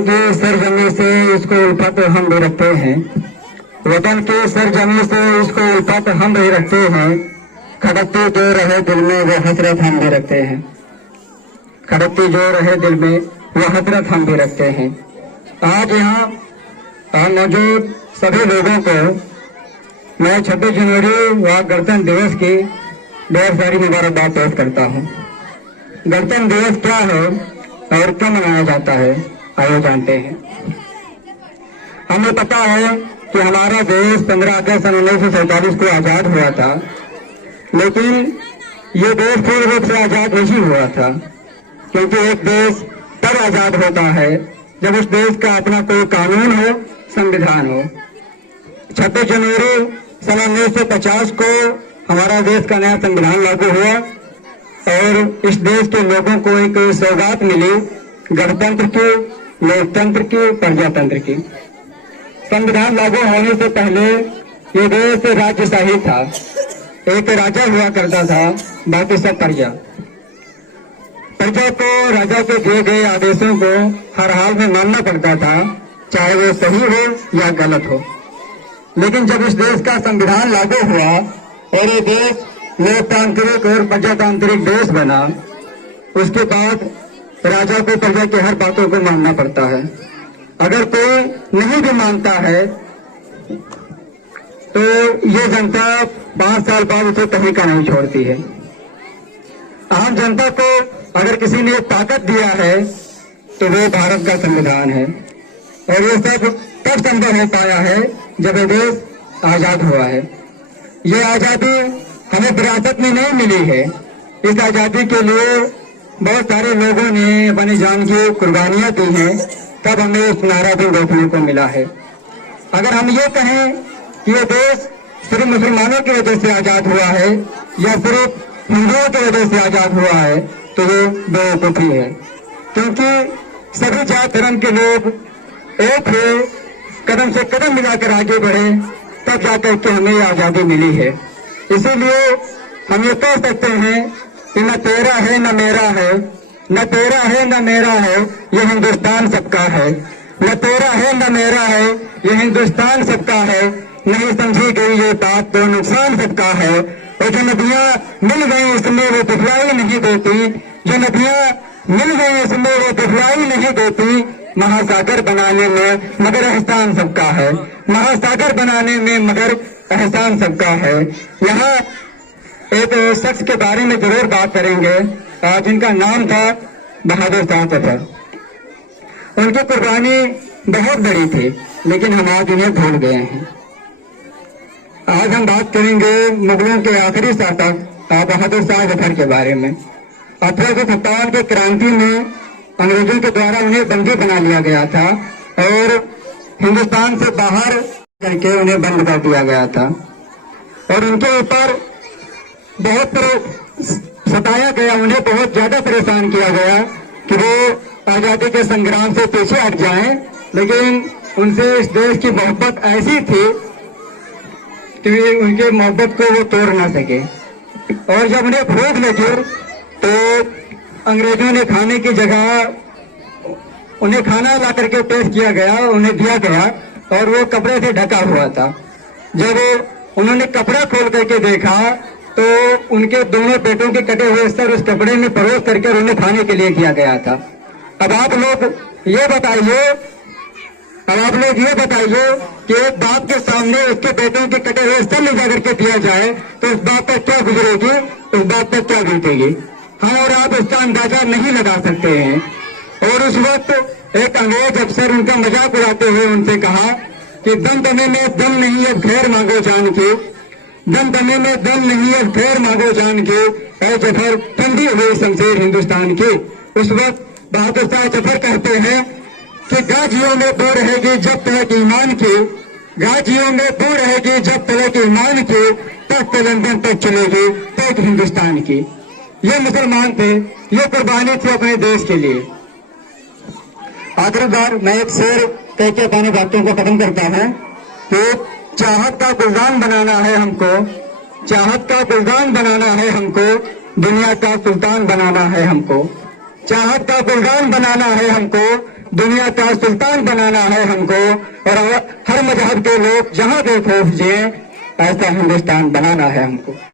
वतन की सरजमी से इसको उल्फत हम भी रखते हैं, वतन की सरजमी से इसको उल्फत हम भी रखते हैं, खड़कती जो रहे दिल में वो हसरत हम भी रखते हैं, खड़कती जो रहे दिल में वो हसरत हम भी रखते हैं। आज यहाँ मौजूद सभी लोगों को मैं 26 जनवरी व गणतंत्र दिवस की ढेर सारी मुबारकबाद पेश करता हूँ। गणतंत्र दिवस क्या है और क्यों मनाया जाता है, आइए जानते हैं। हमें पता है कि हमारा देश 15 अगस्त 1947 को आजाद हुआ था, लेकिन ये देश पूर्ण रूप से आजाद नहीं हुआ था, क्योंकि एक देश तब आजाद होता है जब उस देश का अपना कोई कानून हो, संविधान हो। 26 जनवरी सन 1950 को हमारा देश का नया संविधान लागू हुआ और इस देश के लोगों को एक सौगात मिली गणतंत्र की, लोकतंत्र की, प्रजातंत्र की। संविधान लागू होने से पहले ये देश राजशाही था, एक राजा हुआ करता था, बाकी सब प्रजा। प्रजा को राजा के दिए गए आदेशों को हर हाल में मानना पड़ता था, चाहे वो सही हो या गलत हो। लेकिन जब इस देश का संविधान लागू हुआ और ये देश लोकतांत्रिक और प्रजातांत्रिक देश बना, उसके बाद राजा को प्रजा की हर बातों को मानना पड़ता है। अगर कोई नहीं भी मानता है तो ये जनता 5 साल बाद उसे कहीं का नहीं छोड़ती है। आम जनता को अगर किसी ने ताकत दिया है तो वो भारत का संविधान है, और ये सब तब संभव हो पाया है जब ये देश आजाद हुआ है। ये आजादी हमें विरासत में नहीं मिली है, इस आजादी के लिए बहुत सारे लोगों ने अपनी जान की कुर्बानियां दी हैं, तब हमें इस नारा भी देखने को मिला है। अगर हम ये कहें कि ये देश सिर्फ मुसलमानों की वजह से आजाद हुआ है या सिर्फ हिंदुओं की वजह से आजाद हुआ है तो ये बेवकूफी है, क्योंकि सभी जात धर्म के लोग एक हुए, कदम से कदम मिलाकर आगे बढ़े, तब जाकर के हमें आजादी मिली है। इसीलिए हम ये कह सकते हैं कि न तेरा है न मेरा है, न तेरा है न मेरा है, ये हिंदुस्तान सबका है। न तेरा है न मेरा है, ये हिंदुस्तान सबका है। नहीं समझी गई ये बात तो नुकसान सबका है। और जो नदियाँ मिल गई इसमें वो दिखलाई नहीं देती, जो नदियाँ मिल गई इसमें वो दिखलाई नहीं देती, महासागर बनाने में मगर एहसान सबका है, महासागर बनाने में मगर एहसान सबका है। यहाँ एक शख्स के बारे में जरूर बात करेंगे, जिनका नाम था बहादुर शाह जफर। उनकी कुर्बानी बहुत बड़ी थी, लेकिन हम आज उन्हें भूल गए हैं। आज हम बात करेंगे मुगलों के आखिरी शासक बहादुर शाह जफर के बारे में। 1857 की क्रांति में अंग्रेजों के द्वारा उन्हें बंदी बना लिया गया था और हिंदुस्तान से बाहर करके उन्हें बंद कर दिया गया था, और उनके ऊपर बहुत सताया गया, उन्हें बहुत ज्यादा परेशान किया गया कि वो आजादी के संग्राम से पीछे हट जाएं। लेकिन उनसे इस देश की मोहब्बत ऐसी थी कि उनके मोहब्बत को वो तोड़ ना सके, और जब उन्हें भूख लगी तो अंग्रेजों ने खाने की जगह उन्हें खाना ला करके पेश किया गया, उन्हें दिया गया, और वो कपड़े से ढका हुआ था। जब उन्होंने कपड़ा खोल करके देखा तो उनके दोनों पेटों के कटे हुए सर उस कपड़े में परोस करके उन्हें खाने के लिए दिया गया था। अब आप लोग ये बताइए कि एक बाप के सामने उसके बेटों के कटे हुए सर ले जाकर के दिया जाए तो उस बाप पर क्या गुजरेगी, उस बाप पर क्या बीतेगी, हम और आप इसका अंदाजा नहीं लगा सकते हैं। और उस वक्त एक अंग्रेज अफसर उनका मजाक उड़ाते हुए उनसे कहा कि दम दमे में दम नहीं अब खैर मांगो जान के, दम दमे में दम नहीं अब खैर मांगो जान के, ऐ जफर ठंडी हुई शमशेर हिंदुस्तान की। उस वक्त बहादुर शाह जफर कहते हैं कि गाजियों में बो रहेगी जब तलक ईमान की, गाजियों में बो रहेगी जब तलक ईमान की, तब लंदन तक चलेगी तक हिंदुस्तान की। ये मुसलमान थे, ये कुर्बानी थी अपने देश के लिए। आखिरी बार मैं एक शेर कह के अपनी बातों को खत्म करता हूँ कि चाहत का गुलदान बनाना है हमको, चाहत का गुलदान बनाना है हमको, दुनिया का सुल्तान बनाना है हमको, चाहत का गुलदान बनाना है हमको, दुनिया का सुल्तान बनाना है हमको, और हर मजहब के लोग जहां भी खूब जिए, ऐसा हिंदुस्तान बनाना है हमको।